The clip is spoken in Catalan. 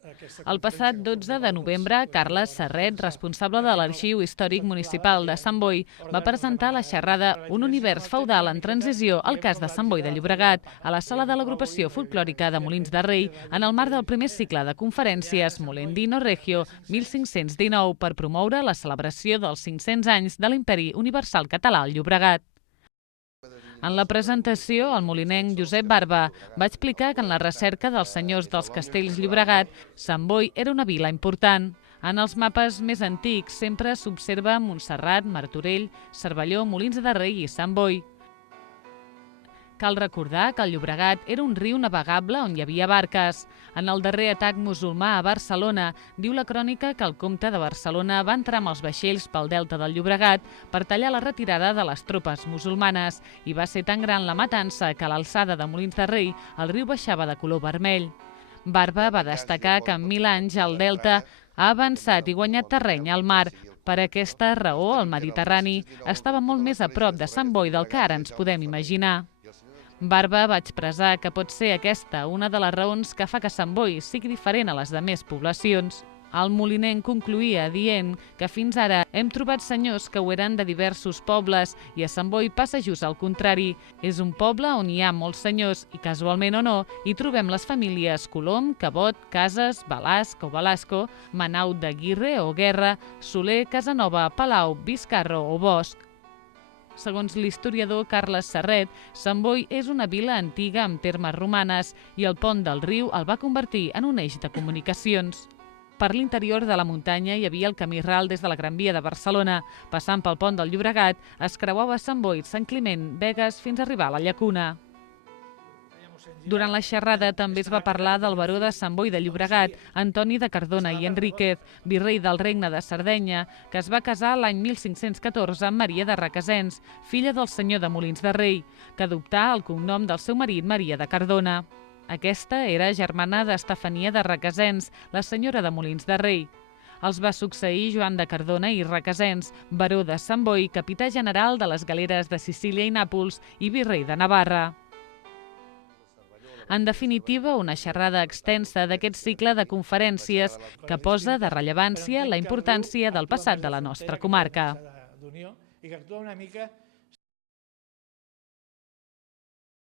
El passat 12 de novembre, Carles Serret, responsable de l'Arxiu Històric Municipal de Sant Boi, va presentar la xerrada Un univers feudal en transició al cas de Sant Boi de Llobregat a la sala de l'agrupació folclòrica de Molins de Rei en el marc del primer cicle de conferències Molendino Regio 1519 per promoure la celebració dels 500 anys de l'Imperi Universal Català al Llobregat. En la presentació, el molinenc Josep Barba va explicar que en la recerca dels senyors dels Castells Llobregat, Sant Boi era una vila important. En els mapes més antics sempre s'observa Montserrat, Martorell, Cervelló, Molins de Rei i Sant Boi. Cal recordar que el Llobregat era un riu navegable on hi havia barques. En el darrer atac musulmà a Barcelona, diu la crònica que el comte de Barcelona va entrar amb els vaixells pel delta del Llobregat per tallar la retirada de les tropes musulmanes i va ser tan gran la matança que a l'alçada de Molins de Rei el riu baixava de color vermell. Barba va destacar que en 1000 anys el delta ha avançat i guanyat terreny al mar. Per aquesta raó, el Mediterrani estava molt més a prop de Sant Boi del que ara ens podem imaginar. Barba va expressar que pot ser aquesta una de les raons que fa que Sant Boi sigui diferent a les demés poblacions. El molinenc concluïa dient que fins ara hem trobat senyors que ho eren de diversos pobles i a Sant Boi passa just al contrari. És un poble on hi ha molts senyors i, casualment o no, hi trobem les famílies Colom, Cabot, Casas, Balasc o Velasco, Manaut d'Aguirre o Guerra, Soler, Casanova, Palau, Vizcarro o Bosch. Segons l'historiador Carles Serret, Sant Boi és una vila antiga amb termes romanes i el pont del riu el va convertir en un eix de comunicacions. Per l'interior de la muntanya hi havia el camí ral des de la Gran Via de Barcelona. Passant pel pont del Llobregat, es creuava Sant Boi, Sant Climent, Begues fins a arribar a la Llacuna. Durant la xerrada també es va parlar del baró de Sant Boi de Llobregat, Antoni de Cardona i Enríquez, virrei del Regne de Sardenya, que es va casar l'any 1514 amb Maria de Requesens, filla del senyor de Molins de Rei, que adoptà el cognom del seu marit Maria de Cardona. Aquesta era germana d'Estefania de Requesens, la senyora de Molins de Rei. Els va succeir Joan de Cardona i Requesens, baró de Sant Boi, capità general de les galeres de Sicília i Nàpols i virrei de Navarra. En definitiva, una xerrada extensa d'aquest cicle de conferències que posa de rellevància la importància del passat de la nostra comarca. I que actua una mica